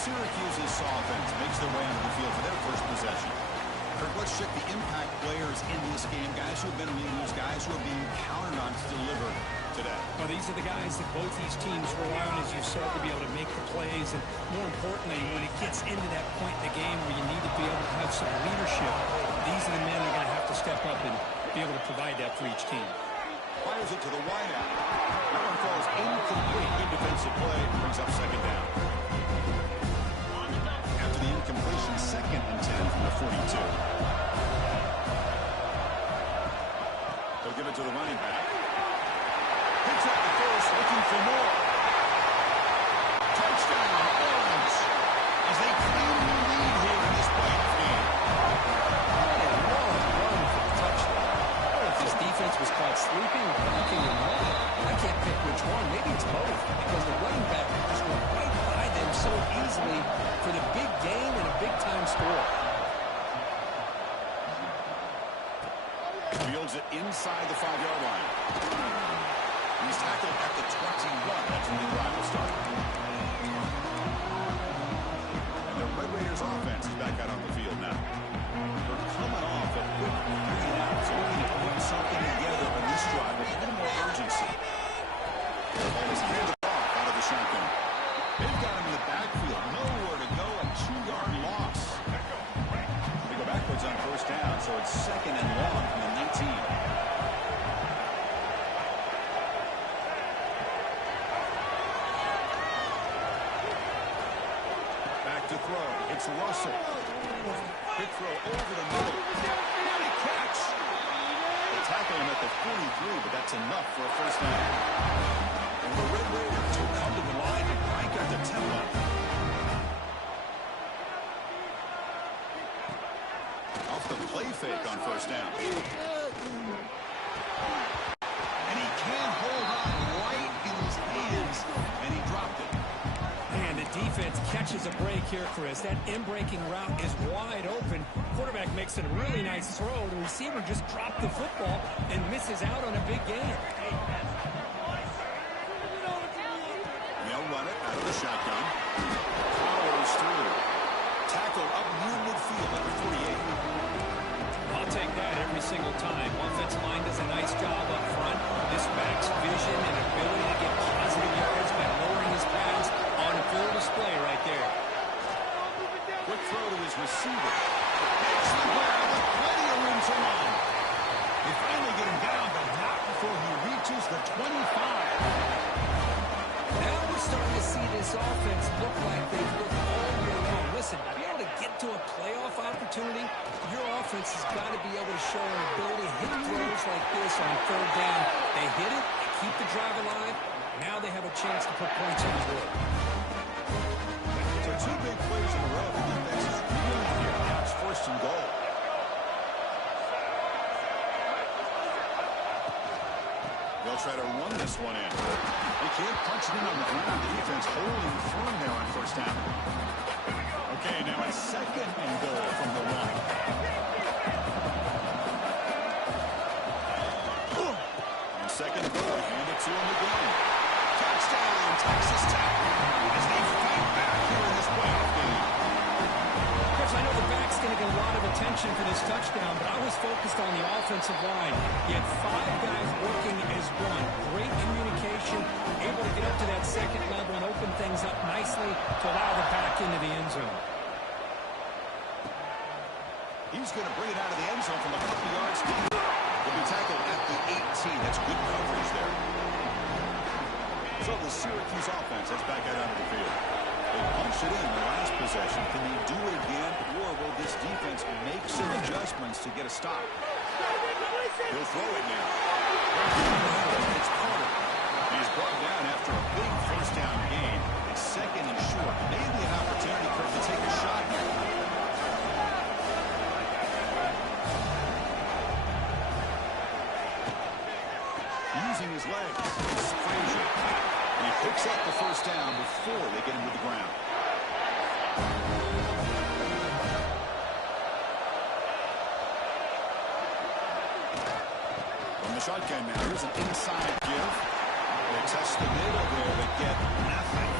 Syracuse's offense makes their way onto the field for their first possession. Kirk, let's check the impact players in this game, guys who have been leaders, guys who are being counted on to deliver today. Well, these are the guys that both these teams rely on, as you said, to be able to make the plays. And more importantly, when it gets into that point in the game where you need to be able to have some leadership, these are the men that are going to have to step up and be able to provide that for each team. Fires it to the wideout. That one falls incomplete. Good defensive play. Brings up second down. After the incompletion, 2nd and 10 from the 42. They'll give it to the running back. Picks up the first, looking for more. Touchdown, Orange, as they claim the lead here in this playoff game. What a long run for the touchdown. I don't know if this defense was caught sleeping or blocking or not. I can't pick which one. Maybe it's both, because the running back just went right by them so easily for the big gain and a big-time score. Fields it inside the 5-yard line. He's tackled at the 21. That's when the drive will start. And the Red Raiders offense is back out on the field now. They're coming off a quick 3-and-out, so looking to put something together on this drive with a little more urgency. The ball is handed off out of the shotgun. They've got him in the backfield. Nowhere to go. A 2-yard loss. They go backwards on first down, so it's 2nd and long from the 19. To throw. It's Russell. Big throw over the middle. What a catch! They tackle him at the 43, but that's enough for a first down. And the Red Raiders will come to the line and crank out the tempo. Off the play fake on first down. And he can't hold on right in his hands, and he dropped it. And the defense catches a break here, Chris. That in-breaking route is wide open. Quarterback makes a really nice throw. The receiver just dropped the football and misses out on a big gain. They'll run it out of the shotgun. Powers through. Tackle up near midfield at the 48. I'll take that every single time. Offensive line does a nice job up front. This back's vision and ability to get positive yards by lowering his pads on full display right there. Quick throw to his receiver. Makes the grab with plenty of room to run. They finally get him down, but not before he reaches the 25. Now we're starting to see this offense look like they've looked all year long. Listen, to be able to get to a playoff opportunity, your offense has got to be able to show an ability to hit throws like this on 3rd down. They hit it, they keep the drive alive. Now they have a chance to put points on the board. So 2 big plays in a row. The defense is really here. Now it's 1st and goal. They'll try to run this one in. They can't punch it in on the ground. The defense holding firm there on 1st down. Okay, now it's 2nd and goal from the 1. On 2nd and goal, hand it to him again. Touchdown, Texas Tech, as they fight back here in this playoff game. Chris, I know the back's going to get a lot of attention for this touchdown, but I was focused on the offensive line. You had 5 guys working as one. Great communication, able to get up to that 2nd level and open things up nicely to allow the back into the end zone. He's going to bring it out of the end zone from a couple yards deep. He'll be tackled at the 18. That's good coverage there. So the Syracuse offense is back out onto the field. They punched it in the last possession. Can they do it again, or will this defense make some adjustments to get a stop? He'll throw it now. It's Carter. He's brought down after a big 1st down gain. It's 2nd and short. Maybe an opportunity for him to take a shot here. Using his legs. It's Frazier. And he picks up the 1st down before they get him to the ground. From the shotgun now, here's an inside give. They test the middle there, but get nothing.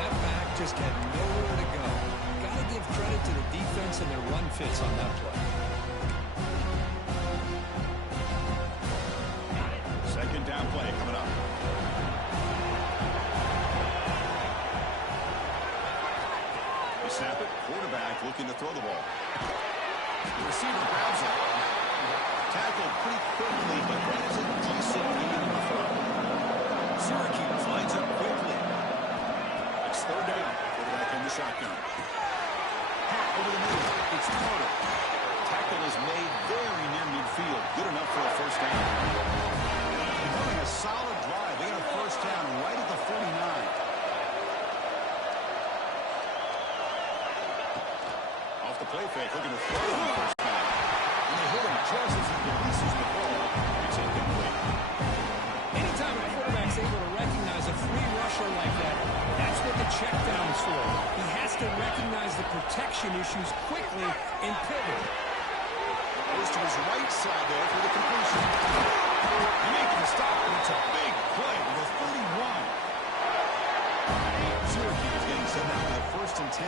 That back just had nowhere to go. Got to give credit to the defense and their run fits on that play. Second down play coming up. They snap it. Quarterback looking to throw the ball. The receiver grabs it. Tackled pretty quickly, but that is a decent gain in the throw. Syracuse lines up quickly. It's third down. Quarterback in the shotgun. Over the middle. It's Carter. Tackle is made very near midfield. Good enough for a first down. Having a solid drive. They got a first down right at the 49. Off the play fake, looking to throw on the first down. And they hit him just as he releases the ball. It's incomplete. Anytime a quarterback's able to recognize a free rusher like that, that's what the check down is for. He has to recognize the protection issues quickly and pivot. Goes to his right side there for the completion. Making the stop, and it's a big play with a 31. Syracuse getting set now with a first and 10.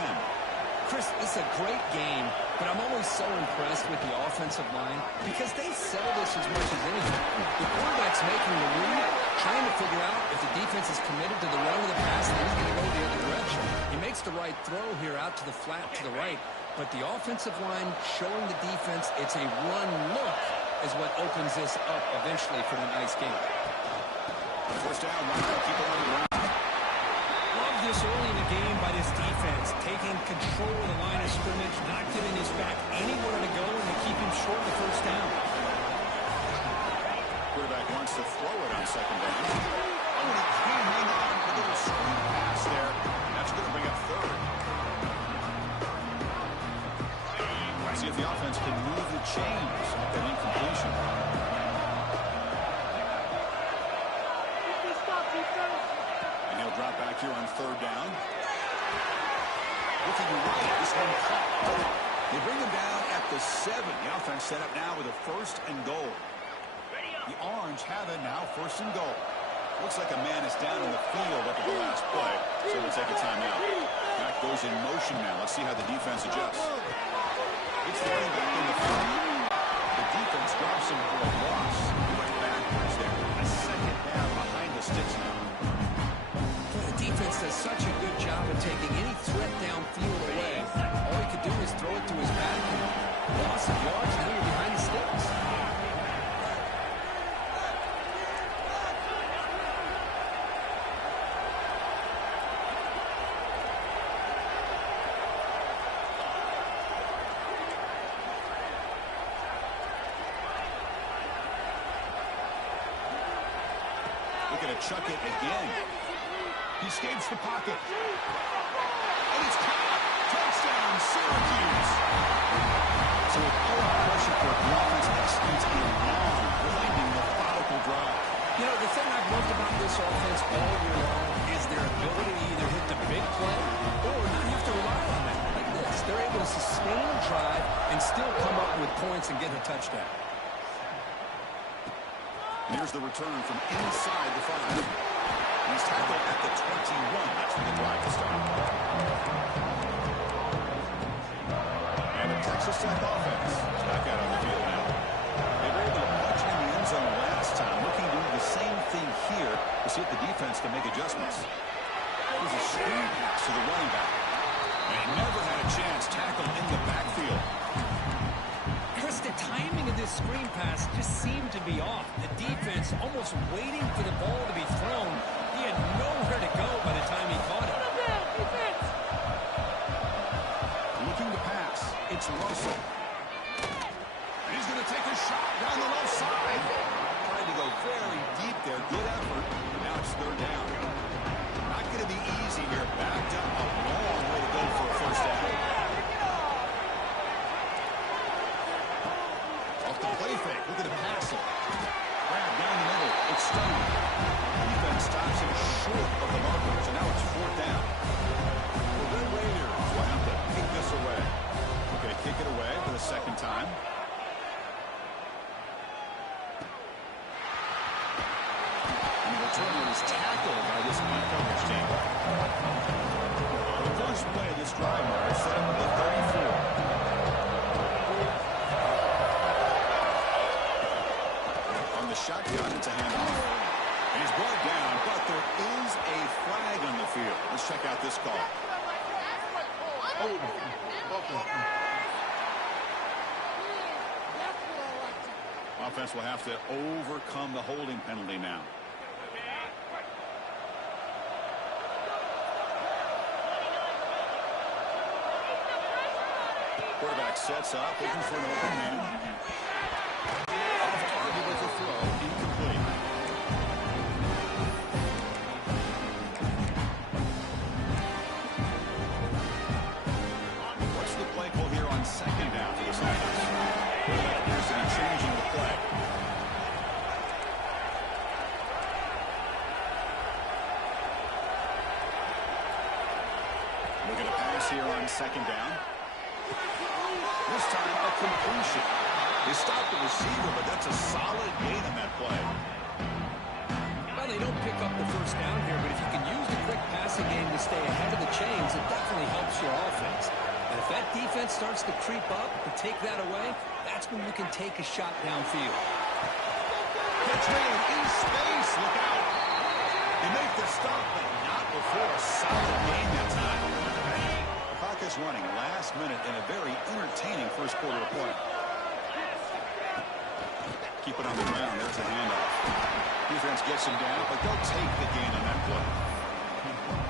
Chris, this is a great game, but I'm always so impressed with the offensive line because they sell this as much as anything. The quarterback's making the read, trying to figure out if the defense is committed to the run or the pass, and he's going to go the other direction. He makes the right throw here out to the flat to the right, but the offensive line showing the defense it's a run look is what opens this up eventually for the nice game. First down, keep it on the ground. Love this early in the game by this defense, taking control of the line of scrimmage, not giving his back anywhere to go, and they keep him short of the first down. Quarterback wants to throw it on second down. Oh, he can't hang on. A little screen pass there. That's going to bring up third. See if the offense can move the chains with that incompletion. And he'll drop back here on third down. Looking right, this one caught. They bring him down at the 7. The offense set up now with a first and goal. The Orange have it now, first and goal. Looks like a man is down in the field after the last play, so we'll take a timeout. Back goes in motion now. Let's see how the defense adjusts. It's the running back in the field. The defense drops him for a loss. He went backwards there. A second down behind the sticks now. The defense does such a good job of taking any threat downfield away. All he could do is throw it to his back. Loss of yards, now you're behind the sticks. Looking to chuck it again. He escapes the pocket. And it's caught. Touchdown, Syracuse. So with all the pressure for the offense executes a long, winding, methodical drive. You know, the thing I've loved about this offense all year long is their ability to either hit the big play or not have to rely on that like this. They're able to sustain a drive and still come up with points and get a touchdown. Here's the return from inside the 5. He's tackled at the 21. That's where the drive to start. And the Texas Tech offense is back out on the field now. They were able to punch in the end zone last time, looking to do the same thing here to see if the defense can make adjustments. Here's a screen pass to the running back. And he never had a chance, tackled in the backfield. Chris, the timing of this screen pass just seemed to be off. The defense almost waiting for the ball to be thrown. He had nowhere to go by the time he caught it. Looking to pass. It's Russell. And he's going to take a shot down the left side. Trying to go very deep there. Good effort. Now it's third down. Not going to be easy here. Backed up a long way to go for a first down. Play fake, looking to pass it. Grab down the middle. It's Stone. Defense stops him short of the marker, so now it's fourth down. The Red Raiders will have to kick this away. Okay, kick it away for the second time. And the returner is tackled by this uncoverage team. play of this drive will set up at the 34. On the shotgun, it's a handoff. And he's brought down, but there is a flag on the field. Let's check out this call. Offense will have to overcome the holding penalty now. Quarterback sets up, looking for an open man. Off target with the throw, incomplete. What's the play call here on second down for this offense? Quarterback appears to be changing the play. Looking to pass here on second down. This time, a completion. They stopped the receiver, but that's a solid gain on that play. Well, they don't pick up the first down here, but if you can use the quick passing game to stay ahead of the chains, it definitely helps your offense. And if that defense starts to creep up and take that away, that's when you can take a shot downfield. Catch made in space. Look out. They make the stop, but not before a solid gain that time. Clock is running last minute in a very entertaining first quarter of play. Keep it on the ground. There's a handoff. Defense gets him down, but they'll take the gain on that play.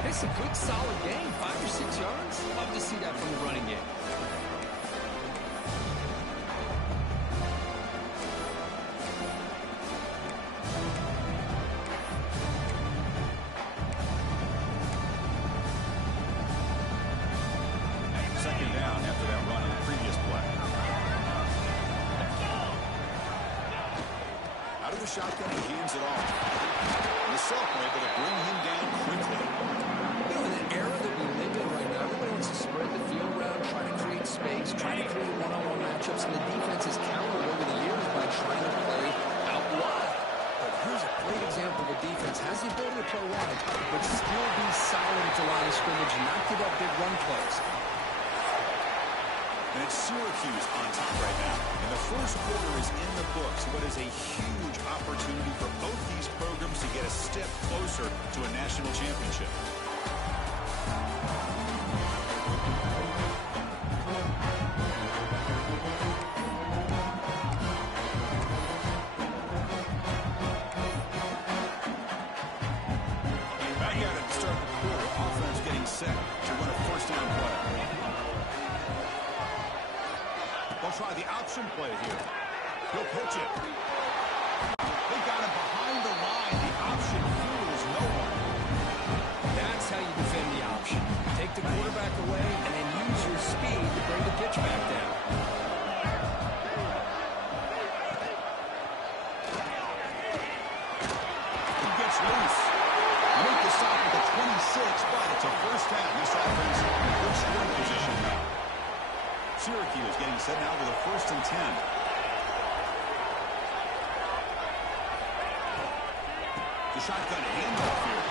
It's a good, solid game, 5 or 6 yards. Love to see that from the running game. Second down after that run on the previous play. Out of the shotgun, he hands it off. And the Self able to bring him down quickly. You know, in the era that we live in right now, everybody wants to spread the field around, try to create space, try to create one-on-one matchups, and the defense has countered over the years by trying to play out wide. But here's a great example of a defense has the ability to play wide, but still be solid at the line of scrimmage and not give up big run plays. And it's Syracuse on top right now. And the first quarter is in the books. What is a huge opportunity for both these programs to get a step closer to a national championship. Back at it to start the quarter. Offense getting set to run a first down play. They'll try the option play here. He'll pitch it. They got him behind the line. The option fools no one. That's how you defend the option. Take the quarterback away and then use your speed to bring the pitch back down. He gets loose. Make the stop at the 26, but it's a first down. This offense in good scoring position now. Syracuse getting set now with a 1st and 10. The shotgun handoff here.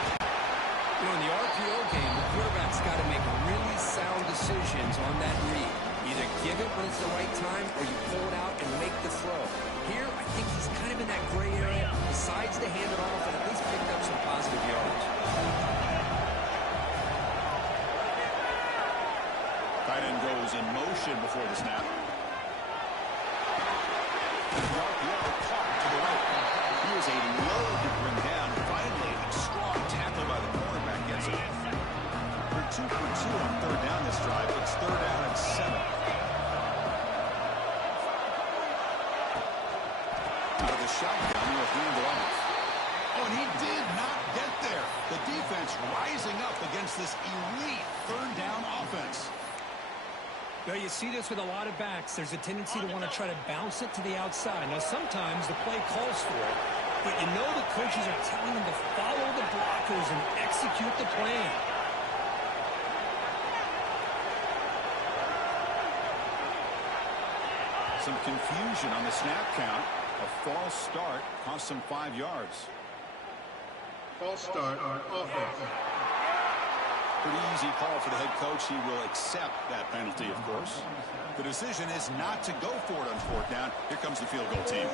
You know, in the RPO game, the quarterback's got to make really sound decisions on that read. Either give it when it's the right time or you pull it out and make the throw. Here, I think he's kind of in that gray area, decides to hand it off and at least pick up some positive yards. Tight end goes in motion before the snap. The RPO caught to the right. Here's a load to bring down. Finally, a strong tackle by the cornerback gets it. They're 2 for 2 on third down this drive. It's 3rd down and 7. Out of the shotgun, he'll hand it off. Oh, and he did not get there. The defense rising up against this elite 3rd down offense. Well, you see this with a lot of backs. There's a tendency to want to try to bounce it to the outside. Now, sometimes the play calls for it, but you know the coaches are telling them to follow the blockers and execute the plan. Some confusion on the snap count. A false start cost them 5 yards. False start on offense. Pretty easy call for the head coach. He will accept that penalty, of course. The decision is not to go for it on fourth down. Here comes the field goal team. And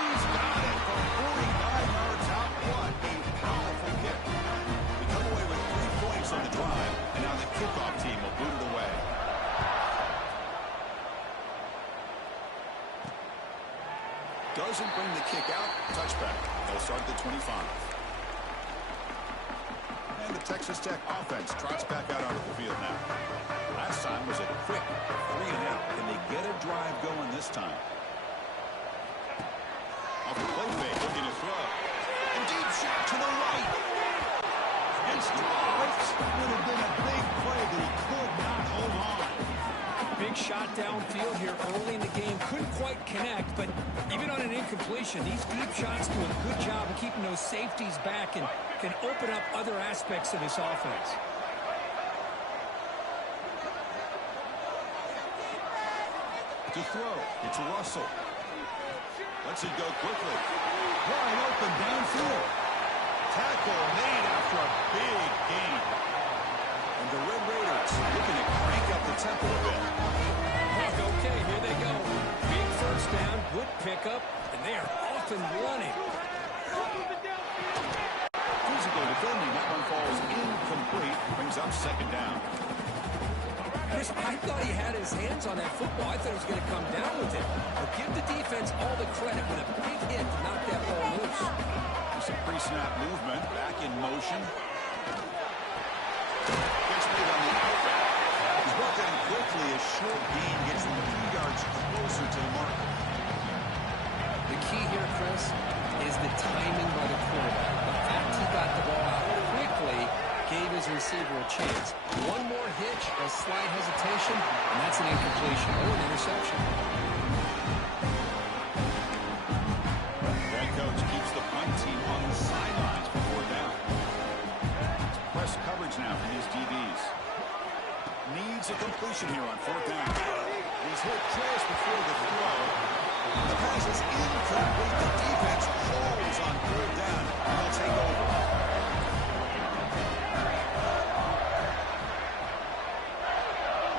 he's got it from 45 yards out. What a powerful kick. They come away with 3 points on the drive, and now the kickoff team will boot it away. Doesn't bring the kick out. Touchback. They'll start at the 25. And the Texas Tech offense trots back out onto the field now. Last time was a quick 3-and-out. Can they get a drive going this time? Off the play fake, looking to throw. And deep shot to the right. And strikes. Would have been a big play, but he could not hold on. Big shot downfield here early in the game. Couldn't quite connect, but even on an incompletion, these deep shots do a good job of keeping those safeties back and can open up other aspects of this offense. To throw, it's Russell. Lets it go quickly. Wide open downfield. Tackle made after a big gain. And the Red Raiders looking to crank up the tempo a bit. Okay, here they go. Big first down, good pickup, and they are off and running. Physical defending. That one falls incomplete. Brings up second down. Chris, I thought he had his hands on that football. I thought he was going to come down with it. But give the defense all the credit with a big hit to knock that ball loose. Some pre-snap movement. Back in motion. Gets made on the outlet. He's brought down quickly. A short gain gets them a few yards closer to the mark. The key here, Chris, is the timing by the quarterback. The fact he got the ball out quickly gave his receiver a chance. One more hitch, a slight hesitation, and that's an incompletion or an interception. Head coach keeps the punt team on the sidelines before down. It's press coverage now for these DBs. Needs a completion here on fourth down. He's hit just before the throw. The pass is incomplete. The defense holds on third down, and they'll take over.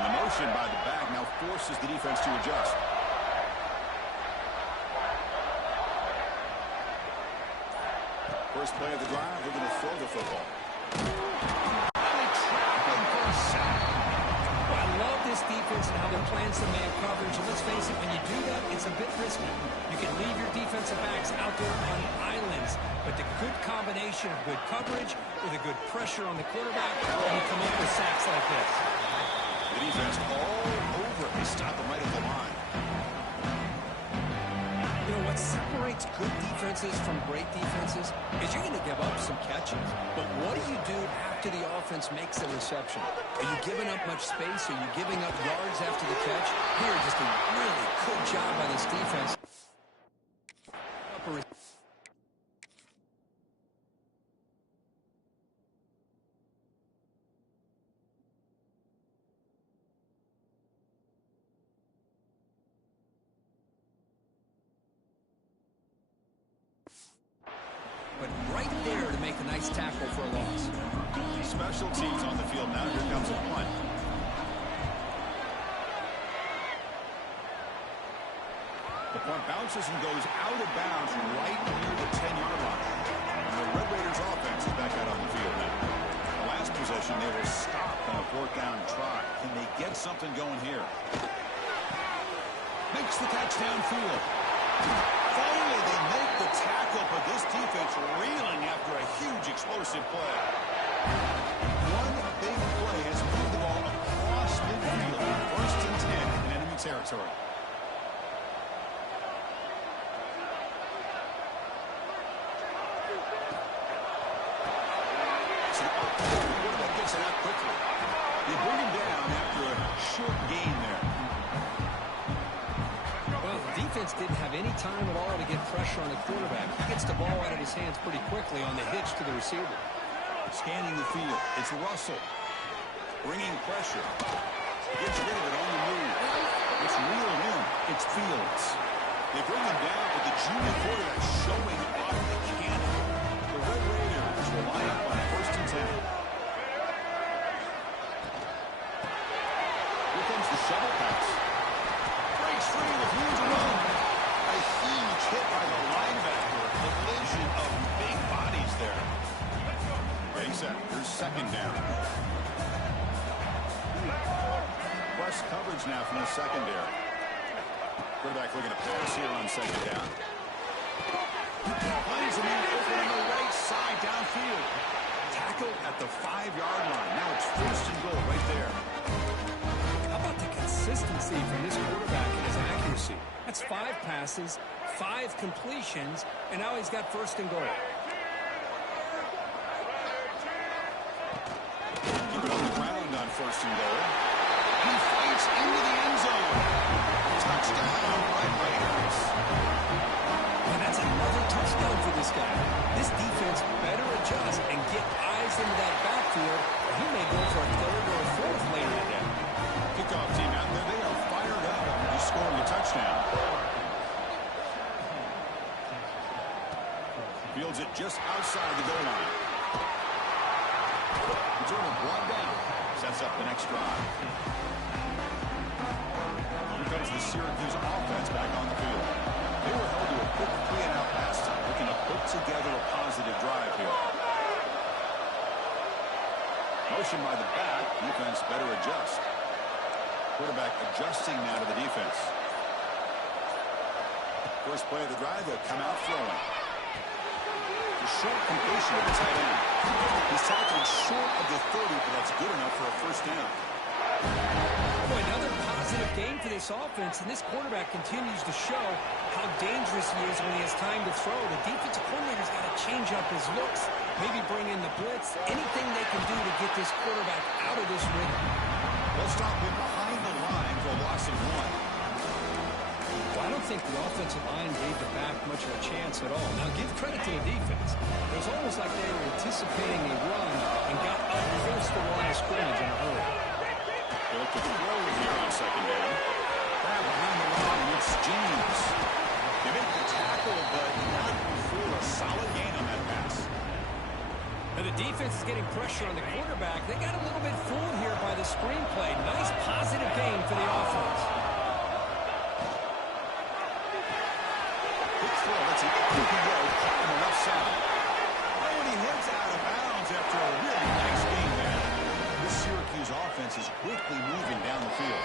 The motion by the back now forces the defense to adjust. First play of the drive, they're going to throw the football. And they trap him for a sack. Well, I love this defense and how they're playing some man coverage. And let's face it, when you do that, it's a bit risky. You can leave your defensive backs out there on islands, but the good combination of good coverage with a good pressure on the quarterback, and you come up with sacks like this. The defense all over. They stop him right at the line. You know, what separates good defenses from great defenses is you're going to give up some catches. But what do you do after the offense makes a reception? Are you giving up much space? Are you giving up yards after the catch? Here, just a really good job by this defense. But right there to make a nice tackle for a loss. Special teams on the field now. Here comes a punt. The punt bounces and goes out of bounds right near the 10-yard line. And the Red Raiders offense is back out on the field now. The last possession, they were stopped on a fourth down try. Can they get something going here? Makes the catch downfield. Finally, they make the tackle, but this defense reeling after a huge explosive play. One big play has moved the ball across midfield. First and 10 in enemy territory. So the quarterback gets it out quickly. They bring him down after a short gain there. Defense didn't have any time at all to get pressure on the quarterback. He gets the ball out of his hands pretty quickly on the hitch to the receiver. Scanning the field, it's Russell. Bringing pressure. Gets rid of it on the move. It's reeled in. It's Fields. They bring him down with the junior quarterback showing off the cannon. The Red Raiders will line up 10. Here comes the shovel pass. Breaks free with room to run. A huge hit by the linebacker. Collision of big bodies there. Ready, set. Here's second down. Press coverage now from the secondary. Quarterback looking to pass here on second down. Finds a man open on the right side downfield. Tackle at the 5-yard line. Now it's first and goal right there. How about the consistency from this quarterback and his accuracy? That's 5 passes, 5 completions, and now he's got first and goal. Keep it on the ground on first and goal. He fights into the end zone. Touchdown, Red Raiders. And that's another touchdown for this guy. This defense better adjust and get eyes into that backfield. He may go for a third or a fourth later today. Kickoff team out there. They are fired up. He's scoring a touchdown. Fields it just outside the goal line. Return of 1 down. Sets up the next drive. Here comes the Syracuse offense back on the field. They were held to a quick 3-and-out pass time, looking to put together a positive drive here. Motion by the back. Defense better adjust. Quarterback adjusting now to the defense. First play of the drive, they'll come out throwing. A short completion of the tight end. He's tackled short of the 30, but that's good enough for a first down. Boy, another positive game for this offense, and this quarterback continues to show how dangerous he is when he has time to throw. The defensive coordinator's got to change up his looks, maybe bring in the blitz, anything they can do to get this quarterback out of this rhythm. They'll stop him behind the line for a loss of 1. Well, I don't think the offensive line gave the back much of a chance at all. Now, give credit to the defense. It was almost like they were anticipating a run and got up close to the line of scrimmage in a hurry. They look to throw here on second down. Grab behind the line, it's James. They make the tackle, but not for a solid gain on that pass. And the defense is getting pressure on the quarterback. They got a little bit fooled here by the screenplay. Nice positive gain for the offense. Big throw, that's an RPO caught on the left side. Oh, and he heads out of bounds after a really nice gain there. This Syracuse offense is quickly moving down the field.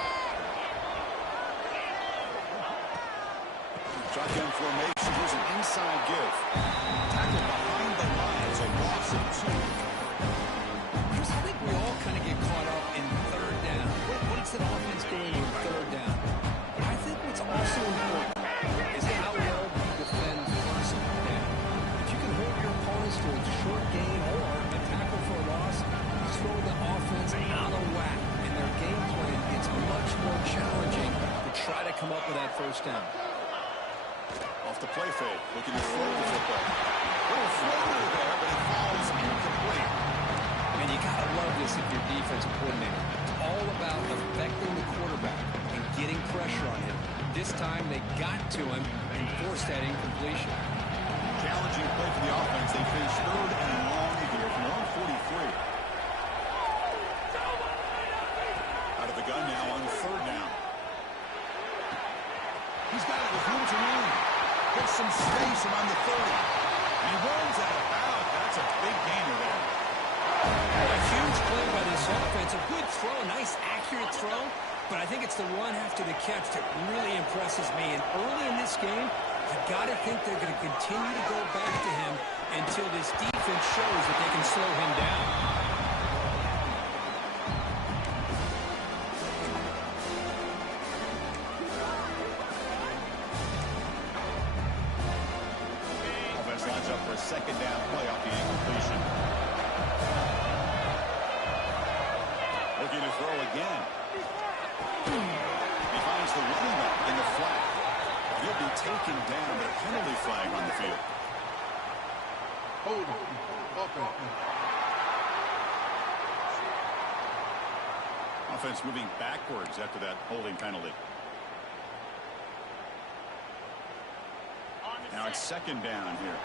Shotgun formation. Here's an inside give. Tackle behind the lines. A loss of 2. I think we all kind of get caught up in third down. What's an offense doing in third down? But I think what's also important is how well you defend first down. If you can hold your opponents to a short gain or a tackle for a loss, throw the offense out of whack. In their game plan, it's much more challenging to try to come up with that first down. Off the play fake, looking to throw the football. Little floater there, but it falls incomplete. And you got to love this if you're defensive coordinator. It's all about affecting the quarterback and getting pressure on him. This time they got to him and forced that incompletion. Challenging play for the offense. They finish third and long here from 143. Out of the gun now on third down. He's got it with room to run. Gets some space around the 30. And he runs out of bounds. That's a big gainer there. A huge play by this offense. A good throw, a nice accurate throw. But I think it's the run after the catch that really impresses me. And early in this game, you got to think they're going to continue to go back to him until this defense shows that they can slow him down. Offense lines up for a second down play off the incompletion. Looking to throw again. He finds the running back in the flat. He'll be taken down. A penalty flag on the field. Hold on. Offense moving backwards after that holding penalty. Now it's second down here.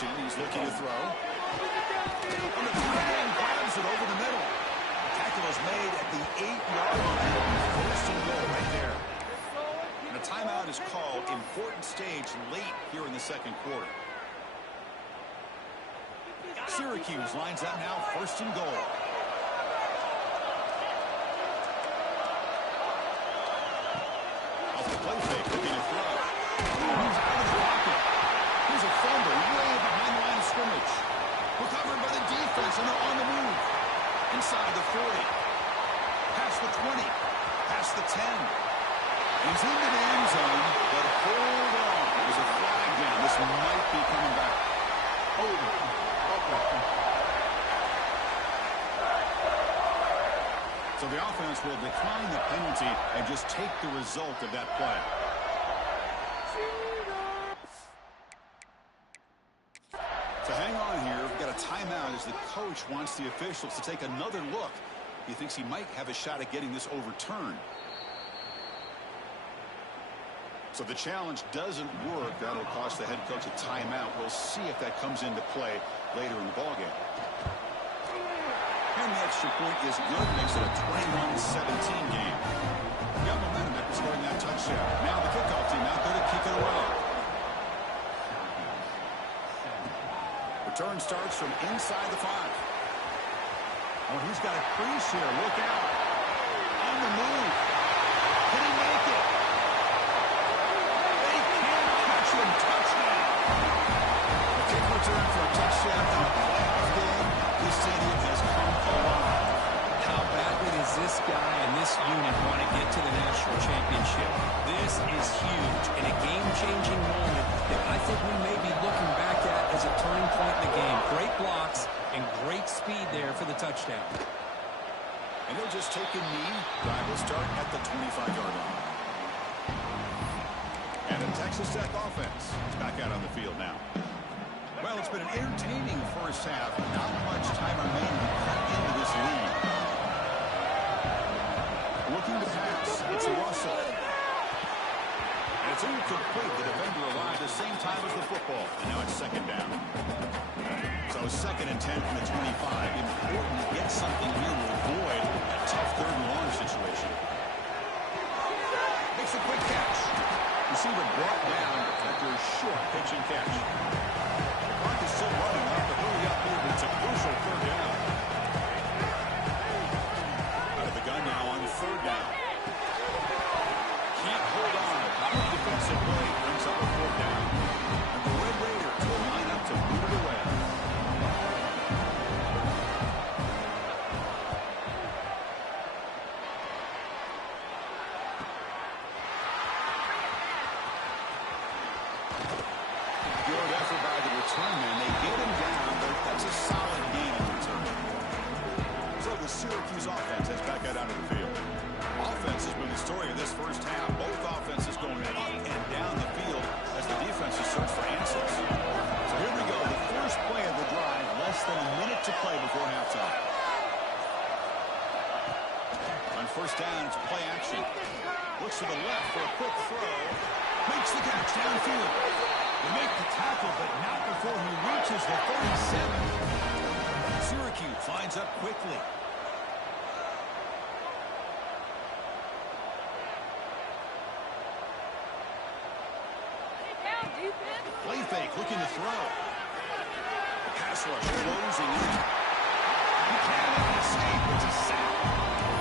formation. He's looking to throw. On the tight end, grabs it over the middle. Tackle is made at the 8-yard line. First and goal right there. And a timeout is called. Important stage late here in the second quarter. Syracuse lines up now, first and goal. Off the play fake, looking to throw. He's out of the pocket. Here's a fumble way behind the line of scrimmage. Recovered by the defense, and they're on the move. Inside the 40. Past the 20. Past the 10. He's into the end zone, but hold on. There's a flag down. This might be coming back. So the offense will decline the penalty and just take the result of that play. So hang on here. We've got a timeout as the coach wants the officials to take another look. He thinks he might have a shot at getting this overturned. So the challenge doesn't work. That'll cost the head coach a timeout. We'll see if that comes into play later in the ballgame. And the extra point is good. Makes it a 21-17 game. Got momentum after scoring that touchdown. Now the kickoff team out there to kick it away. Return starts from inside the 5. Oh, he's got a crease here. Look out. On the move. Can he make it? They can't catch him. Touchdown. A kick return for a touchdown in a playoff game. This stadium has come alive. How badly does this guy and this unit want to get to the national championship? This is huge and a game-changing moment that I think we may be looking back at as a turning point in the game. Great blocks and great speed there for the touchdown. And he'll just take a knee. Drive will start at the 25-yard line. And a Texas Tech offense is back out on the field now. Well, it's been an entertaining first half. Not much time remaining to cut into this lead. Looking to pass. It's a Russell. And it's incomplete. The defender arrived at the same time as the football. And now it's second down. So second and 10 from the 25. Important to get something here to avoid a tough third and long situation. Makes a quick catch. Receiver brought down after a short pitch and catch. The clock is still running. We'll have to hurry up here, but it's a crucial third down. Out of the gun now on third down. Can't hold on. Good defensive play brings up a fourth down. And the Red Raiders will line up to move it away. Good effort by the return man. They get him down, but that's a solid gain in return. So the Syracuse offense has back out onto the field. Offense has been the story of this first half. Both offenses going up and down the field as the defenses search for answers. So here we go. The first play of the drive, less than a minute to play before halftime. On first down, it's play action. Looks to the left for a quick throw. Makes the catch downfield. They make the tackle, but not before he reaches the 37. Syracuse lines up quickly. Play fake, looking to throw. Pass rush closing in. He can't escape. It's a sack.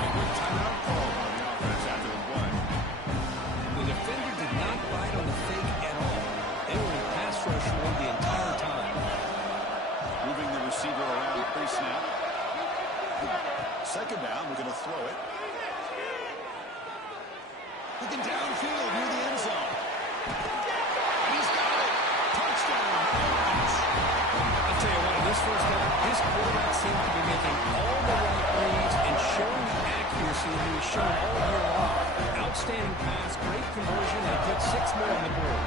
A good timeout call on the offense after the play. The defender did not bite on the fake at all. They were in pass rush mode the entire time. Moving the receiver around pre-snap. Second down, we're going to throw it. Looking downfield near the end zone. He's got it. Touchdown. I'll tell you what, in this first half, his quarterback seemed to be making all the right reads and showing the accuracy that he was showing all year long. Outstanding pass, great conversion, and put 6 more on the board.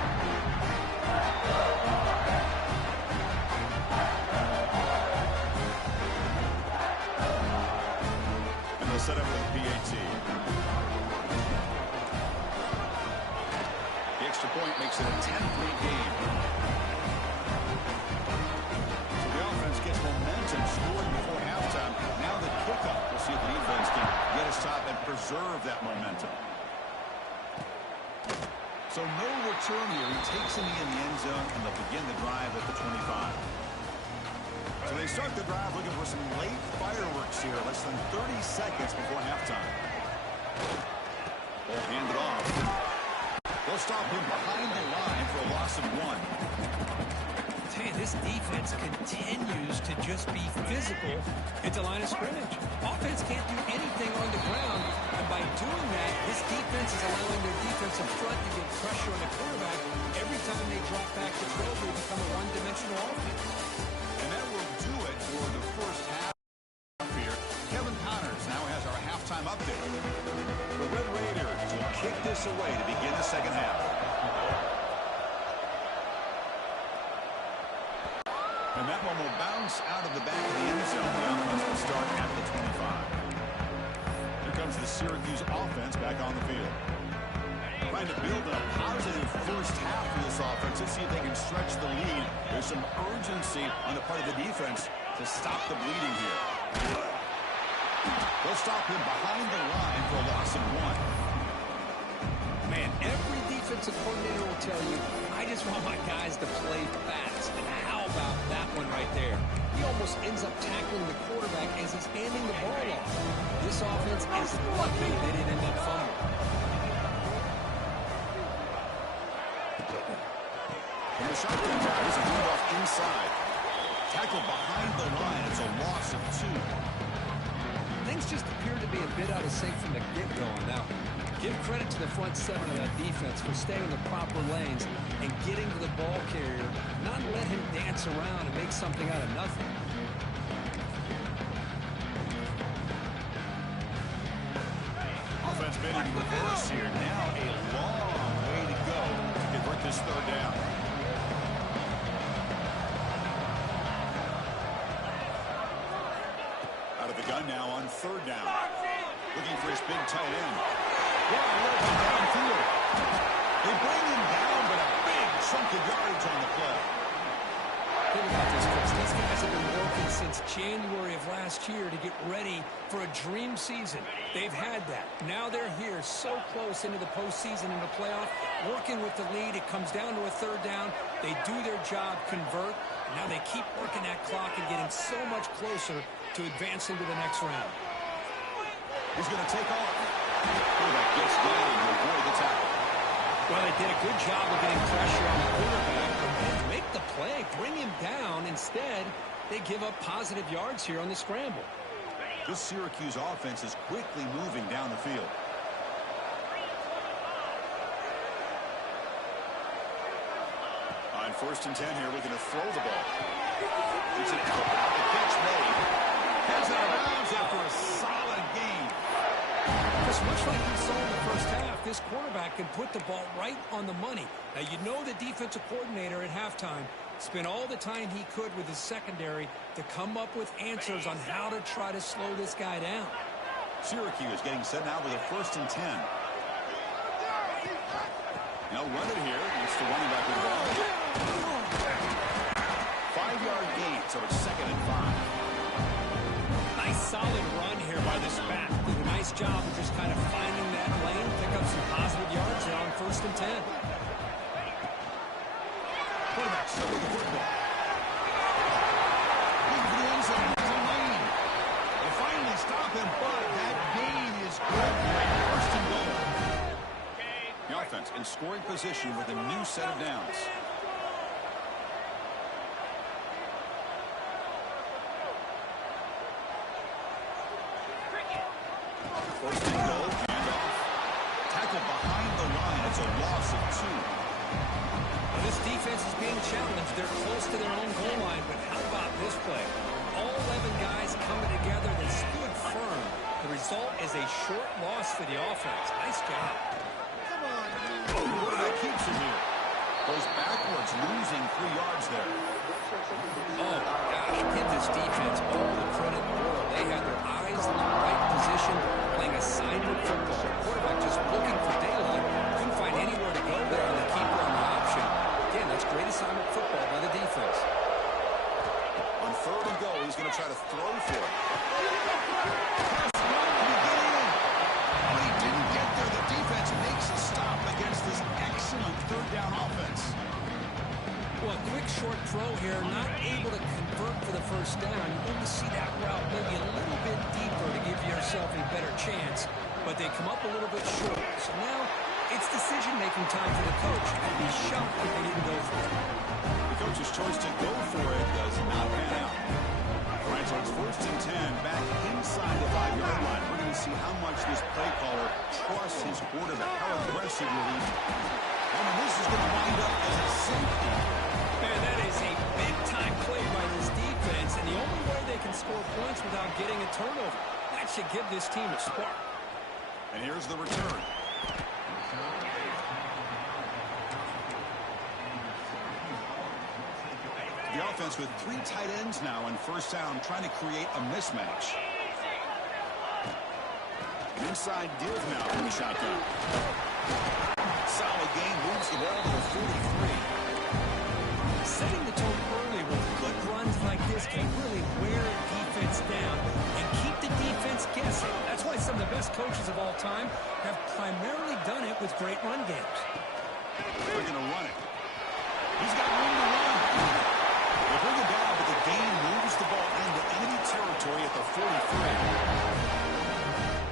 And they'll set up with PAT. The extra point makes it a 10-point game. points and scoring before halftime. Now the kickoff. We'll see if the defense can get a stop and preserve that momentum. So no return here. He takes it in the end zone, and they'll begin the drive at the 25. So they start the drive looking for some late fireworks here, less than 30 seconds before halftime. Ball handed off. They'll stop him behind the line for a loss of 1. This defense continues to just be physical at the line of scrimmage. Offense can't do anything on the ground, and by doing that, this defense is allowing their defensive front to get pressure on the quarterback. Every time they drop back to throw, they become a one-dimensional offense. And that will do it for the first half here. Kevin Connors now has our halftime update. The Red Raiders will kick this away to begin the second half. And that one will bounce out of the back of the end zone. The offense will start at the 25. Here comes the Syracuse offense back on the field. Trying to build a positive first half for this offense. Let's see if they can stretch the lead. There's some urgency on the part of the defense to stop the bleeding here. They'll stop him behind the line for a loss of 1. Man, every defensive coordinator will tell you, I just want my guys to play fast. And how about that one right there? He almost ends up tackling the quarterback as he's handing the ball off. This offense is lucky they didn't end up fumbling. From the shotgun now, he's a handoff inside. Tackled behind the line. It's a loss of 2. Things just appear to be a bit out of sync from the get-go now. Give credit to the front seven of that defense for staying in the proper lanes and getting to the ball carrier, not let him dance around and make something out of nothing. Offense made in reverse here. Now a long way to go to convert this third down. Out of the gun now on third down. Looking for his big tight end. Downfield. They bring him down, but a big chunk of yardage on the play. Think about this, Chris. These guys have been working since January of last year to get ready for a dream season. They've had that. Now they're here so close into the postseason and the playoff, working with the lead. It comes down to a third down. They do their job, convert. And now they keep working that clock and getting so much closer to advancing to the next round. He's going to take off. Quarterback gets down to avoid the tackle. Well, they did a good job of getting pressure on the quarterback, but then to make the play, bring him down. Instead, they give up positive yards here on the scramble. This Syracuse offense is quickly moving down the field. On 1st and 10 here, looking to throw the ball. It's an out. The catch made. Heads out of bounds after a solid gain. Just much like we saw in the first half, this quarterback can put the ball right on the money. Now, you know the defensive coordinator at halftime spent all the time he could with his secondary to come up with answers on how to try to slow this guy down. Syracuse getting set now with a 1st and 10. Now run it here. It's the running back with the ball. 5-yard gain, so it's 2nd and 5. Nice solid run here by this back. Did a nice job of just kind of finding that lane, pick up some positive yards there on 1st and 10. Quarterback still with the football. Looking for the end zone. There's a lane. They finally stop him, but that gain is good. 1st and goal. The offense in scoring position with a new set of downs. First and goal, handoff. Tackle behind the line. It's a loss of 2. Well, this defense is being challenged. They're close to their own goal line, but how about this play? All 11 guys coming together. They stood firm. The result is a short loss for the offense. Nice job. Oh, quarterback keeps him here. Goes backwards, losing 3 yards there. Oh, gosh. Give this defense all the credit in the world. They had their eyes in the right position, playing assignment football. The quarterback just looking for daylight. Couldn't find anywhere to go there on the keeper on the option. Again, that's great assignment football by the defense. On 3rd and goal, he's going to try to here, not able to convert for the first down. You want to see that route maybe a little bit deeper to give yourself a better chance, but they come up a little bit short. So now it's decision-making time for the coach. I'd be shocked if they didn't go for it. The coach's choice to go for it does not pan out. All right, so it's 1st and 10 back inside the 5-yard line. We're going to see how much this play caller trusts his quarterback, how aggressive will he. And this is going to wind up as a safety. Man, that is a big-time play by this defense, and the only way they can score points without getting a turnover. That should give this team a spark. And here's the return. The offense with 3 tight ends now on 1st down, trying to create a mismatch. Inside deals now from the shotgun. Solid game, moves the ball to the 43. Setting the tone early with good runs like this can really wear a defense down and keep the defense guessing. That's why some of the best coaches of all time have primarily done it with great run games. They're going to run it. He's got room to run. They bring it down, but the game moves the ball into enemy territory at the 43.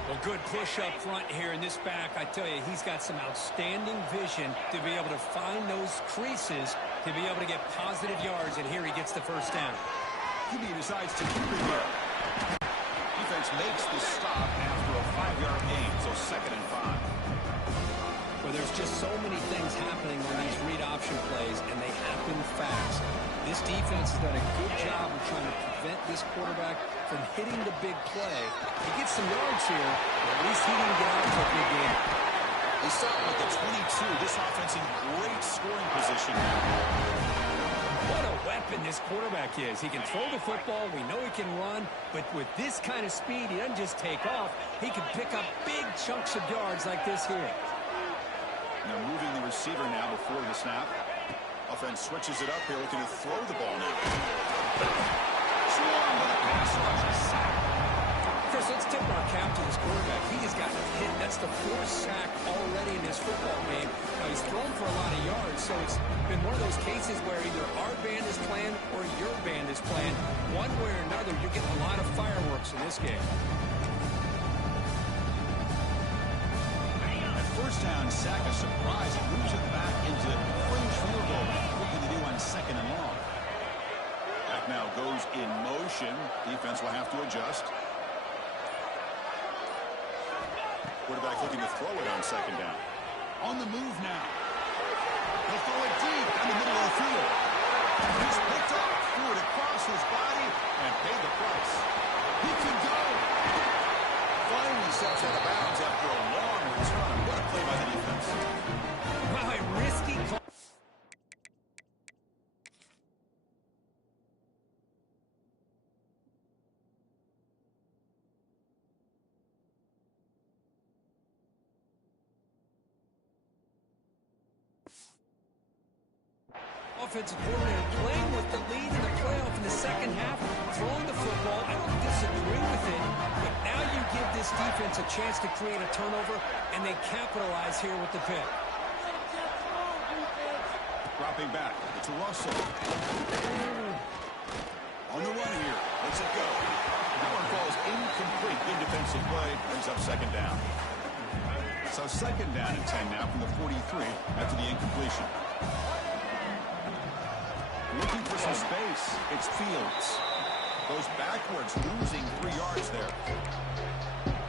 Well, good push up front here in this back. I tell you, he's got some outstanding vision to be able to find those creases, to be able to get positive yards, and here he gets the first down. QB decides to keep it here. Defense makes the stop after a 5-yard gain, so 2nd and 5. Well, there's just so many things happening on these read option plays, and they happen fast. This defense has done a good job of trying to prevent this quarterback from hitting the big play. He gets some yards here, but at least he didn't get out for a big game. They start with the 22. This offense in great scoring position now. What a weapon this quarterback is. He can throw the football. We know he can run. But with this kind of speed, he doesn't just take off. He can pick up big chunks of yards like this here. Now moving the receiver now before the snap. Offense switches it up here, looking to throw the ball now. Swarm with a pass rush. Chris, let's tip our cap to this quarterback. He has gotten hit. That's the 4th sack already in this football game. Now, he's thrown for a lot of yards, so it's been one of those cases where either our band is playing or your band is playing. One way or another, you're getting a lot of fireworks in this game. At 1st down, sack a surprise. It moves it back into fringe field goal. What can they do on 2nd and long? Back now goes in motion. Defense will have to adjust. Quarterback looking to throw it on 2nd down. On the move now. He'll throw it deep down the middle of the field. He's picked up, threw it across his body, and paid the price. He can go. Finally steps out of bounds after a long return. What a play by the defense. Wow, a risky call. Offensive coordinator playing with the lead in the playoff in the 2nd half, throwing the football. I don't disagree with it, but now you give this defense a chance to create a turnover, and they capitalize here with the pick. Dropping back. It's a Russell. On the run here. Lets it go. That one falls incomplete. Good defensive play. Brings up 2nd down. So 2nd down and 10 now from the 43 after the incompletion. Looking for some space. It's Fields. Goes backwards, losing 3 yards there.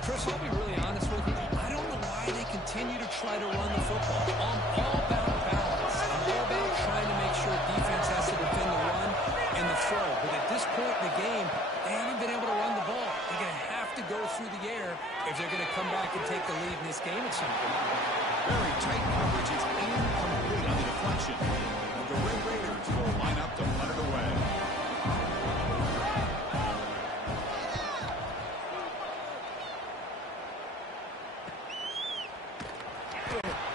Chris, I'll be really honest with you. I don't know why they continue to try to run the football. I'm all about balance. I'm all about trying to make sure defense has to defend the run and the throw. But at this point in the game, they haven't been able to run the ball. They're going to have to go through the air if they're going to come back and take the lead in this game at some point. Very tight coverage. It's incomplete on the deflection. The Red Raiders will line up to punt it away.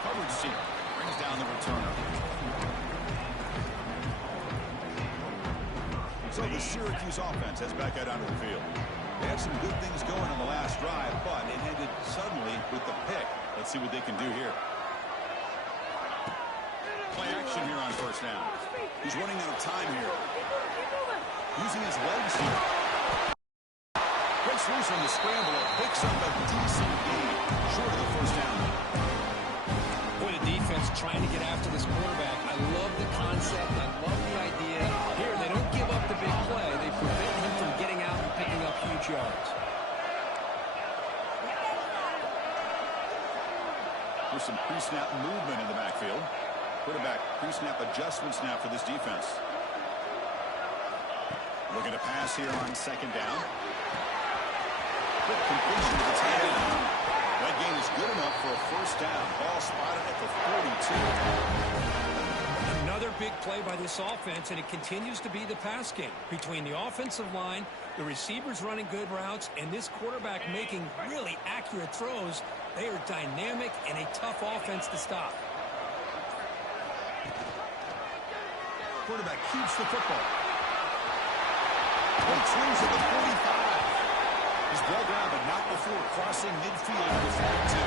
Coverage team brings down the returner. So the Syracuse offense has back out onto the field. They had some good things going on the last drive, but it ended suddenly with the pick. Let's see what they can do here. Play action here on first down. He's running out of time here. Using his legs here. Breaks loose on the scramble. Picks up a decent gain. Short of the first down. Boy, the defense trying to get after this quarterback. I love the concept. I love the idea. Here, they don't give up the big play. They prevent him from getting out and picking up huge yards. There's some pre-snap movement in the backfield. Quarterback pre-snap adjustments now for this defense. Looking to pass here on second down. Quick completion to the tight end. That gain is good enough for a first down. Ball spotted at the 42. Another big play by this offense, and it continues to be the pass game. Between the offensive line, the receivers running good routes, and this quarterback making really accurate throws, they are dynamic and a tough offense to stop. Quarterback keeps the football. Breaks loose at the 45. He's well down, but not before crossing midfield at the 42.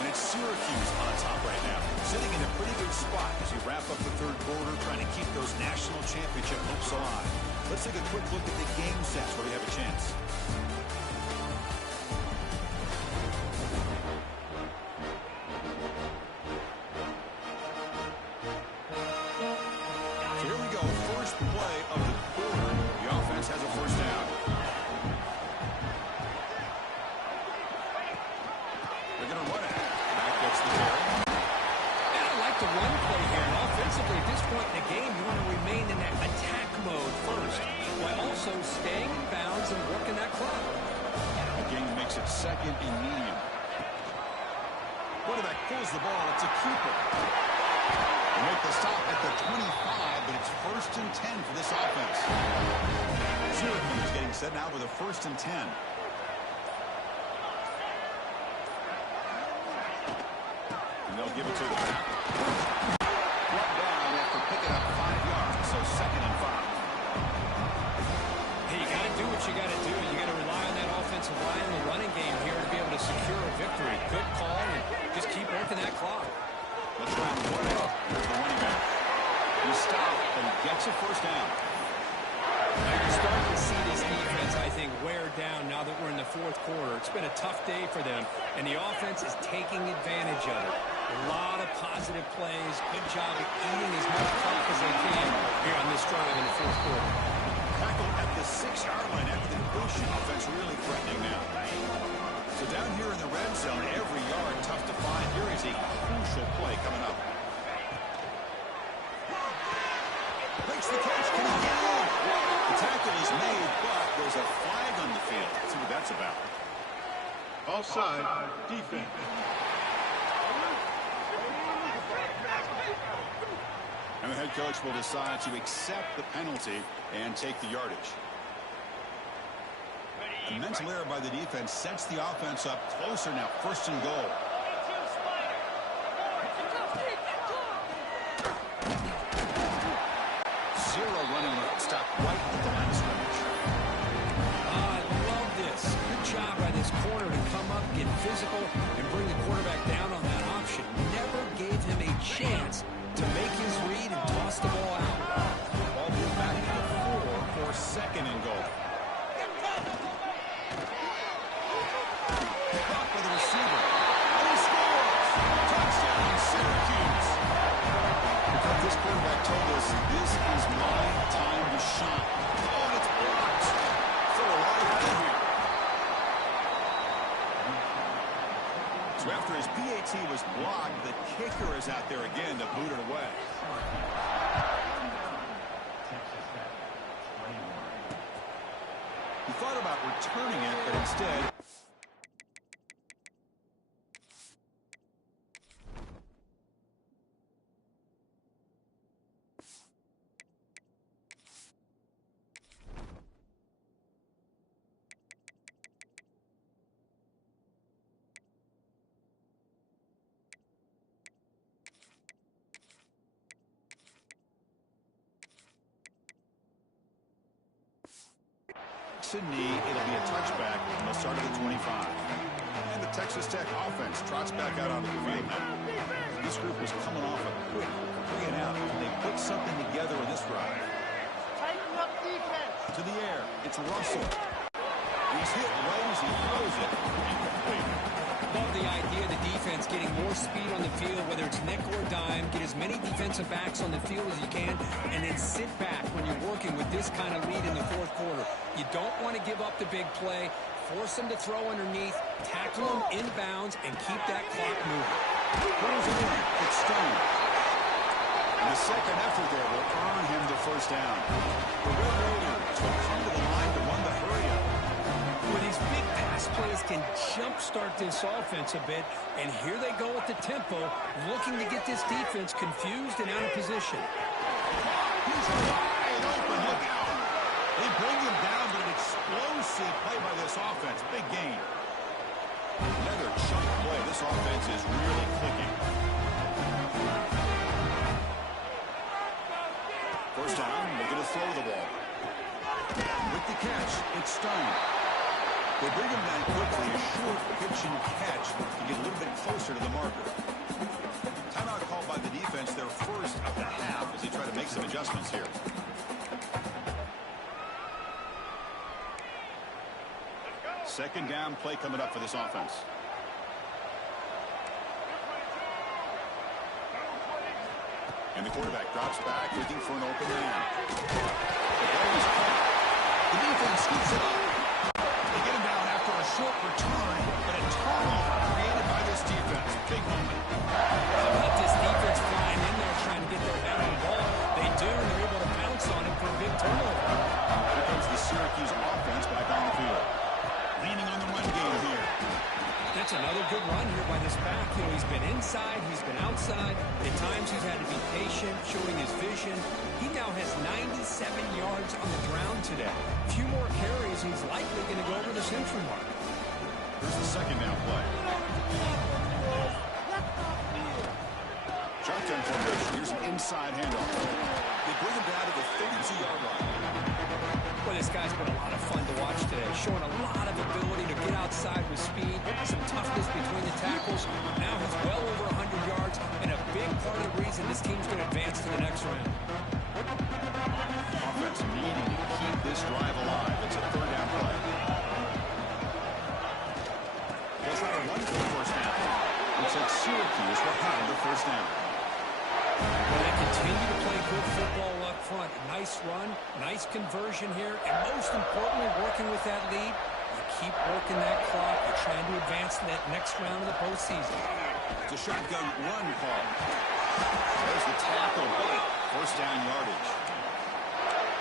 And it's Syracuse on top right now, sitting in a pretty good spot as you wrap up the third quarter, trying to keep those national championship hopes alive. Let's take a quick look at the game sets where we have a chance. So here we go, first play of the quarter. The offense has a first down. They're going to run it. Back gets the carry. And I like the run play here. And offensively, at this point in the game, you want to remain in that attack mode first, while also staying in bounds and working that clock. The game makes it second and medium. Quarterback pulls the ball. It's a keeper. They make the stop at the 25, but it's first and 10 for this offense. Syracuse getting set now with a first and 10. And they'll give it to the back. Brought down after picking up 5 yards, so second and 5. Hey, you got to do what you got to do. You got to rely on that offensive line in the running game here to be able to secure a victory. Good call, and just keep working that clock. Let's round one up. Here's the running back. He stops and gets a first down. Now you're starting to see this defense, I think, wear down now that we're in the fourth quarter. It's been a tough day for them, and the offense is taking advantage of it. A lot of positive plays. Good job of eating as much clock as they can here on this drive in the fourth quarter. Tackled at the 6-yard line after the completion. Offense really threatening now. So down here in the red zone, every yard tough to find. Here is a crucial play coming up. Makes the catch. Can he get in? The tackle is made, but there's a flag on the field. Let's see what that's about. Offside, defense. And the head coach will decide to accept the penalty and take the yardage. A mental error by the defense sets the offense up closer now. First and goal. Zero running left. Stop right at the line of scrimmage. I love this. Good job by this corner to come up, get physical, and bring the quarterback down on that option. Never gave him a chance to make his read and toss the ball out. Ball moved back to the 4 for second and goal. Caught by the receiver. And he scores! Touchdown, Syracuse! Because this quarterback told us, this is my time to shine. Oh, and it's blocked. So a lot of play here. So after his PAT was blocked, the kicker is out there again to boot it away. He thought about returning it, but instead... takes a knee. It'll be a touchback, and they'll start at the 25. And the Texas Tech offense trots back out onto the field now. This group was coming off a quick 3-and-out, and they put something together in this drive. Tighten up defense. To the air, it's Russell. He's hit right as he throws it. Incomplete. Love the idea of the defense getting more speed on the field, whether it's nickel or dime. Get as many defensive backs on the field as you can, and then sit back when you're working with this kind of lead in the fourth quarter. You don't want to give up the big play. Force them to throw underneath, tackle them inbounds, and keep that clock moving. Throws it in. It's Stone. And the second effort there will earn him the first down. The Red Raiders will come to the line to run the hurry-up. Where these big pass plays can jumpstart this offense a bit, and here they go with the tempo, looking to get this defense confused and out of position. He's wide open. Look out. They bring him down, but an explosive play by this offense. Big gain. Another chunk play. This offense is really clicking. First down, they're going to throw the ball. With the catch, it's Stone. They bring him down quickly, a short pitch and catch to get a little bit closer to the marker. Timeout called by the defense, their first of the half, as they try to make some adjustments here. Second down play coming up for this offense. And the quarterback drops back, looking for an open man. The ball is caught. The defense scoops it up. They get him down after a short return, but a turnover created by this defense. Big moment. They let this defense flying in there trying to get their head on the ball. They do, and they're able to pounce on it for a big turnover. Here comes the Syracuse offense back on the field. Leaning on the run game here. That's another good run here by this back. You know, he's been inside, he's been outside. At times he's had to be patient, showing his vision. He now has 97 yards on the ground today. A few more carries, he's likely going to go over the century mark. Here's the second down play. Shotgun formation. Here's an inside handoff. They bring him down to the 32-yard line. Well, this guy's been a lot of fun to watch today, showing a lot of ability to get outside with speed, some toughness between the tackles. Now he's well over 100 yards, and a big part of the reason this team's going to advance to the next round. Offense needing to keep this drive alive. It's a third down play. They'll try to run for the first down. Looks like Syracuse will have the first down. Well, they continue to play good football up front. Nice run, nice conversion here, and most importantly, working with that lead, you keep working that clock. You're trying to advance to that next round of the postseason. It's a shotgun run call. There's the tackle. First down yardage.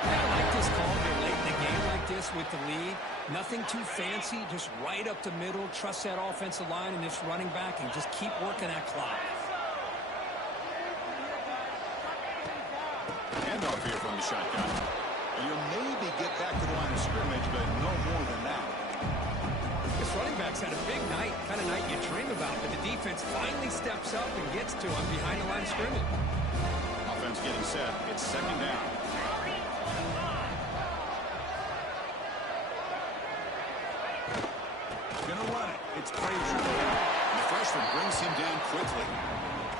Yeah, I like this call here late in the game like this with the lead. Nothing too fancy, just right up the middle. Trust that offensive line and this running back and just keep working that clock. Handoff here from the shotgun. You maybe get back to the line of scrimmage, but no more than that. This running back's had a big night, kind of night you dream about, but the defense finally steps up and gets to him behind the line of scrimmage. Offense getting set. It's second down. Gonna run it. It's Frazier. And the freshman brings him down quickly.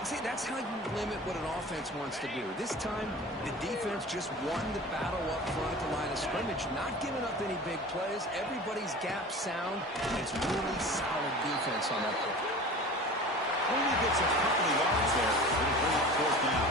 See, that's how you limit what an offense wants to do. This time, the defense just won the battle up front at the line of scrimmage, not giving up any big plays. Everybody's gap sound, and it's really solid defense on that play. Only gets a couple of yards there. It'll bring up fourth down.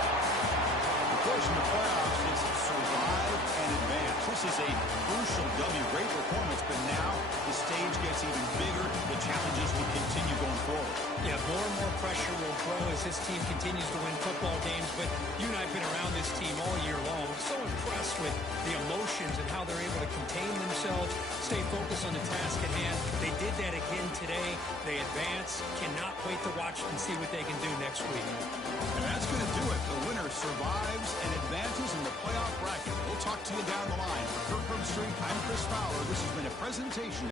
The course in the playoffs is survive and advance. This is a crucial W. Great performance, but now the stage gets even bigger. The challenges will continue going forward. Yeah, more and more pressure will grow as this team continues to win football games, but you and I have been around this team all year long. So impressed with the emotions and how they're able to contain themselves, stay focused on the task at hand. They did that again today. They advance. Cannot wait to watch and see what they can do next week. And that's going to do it. The winner survives and advances in the playoff bracket. We'll talk to you down the line. For Kirkland Street, I'm Chris Fowler. This has been a presentation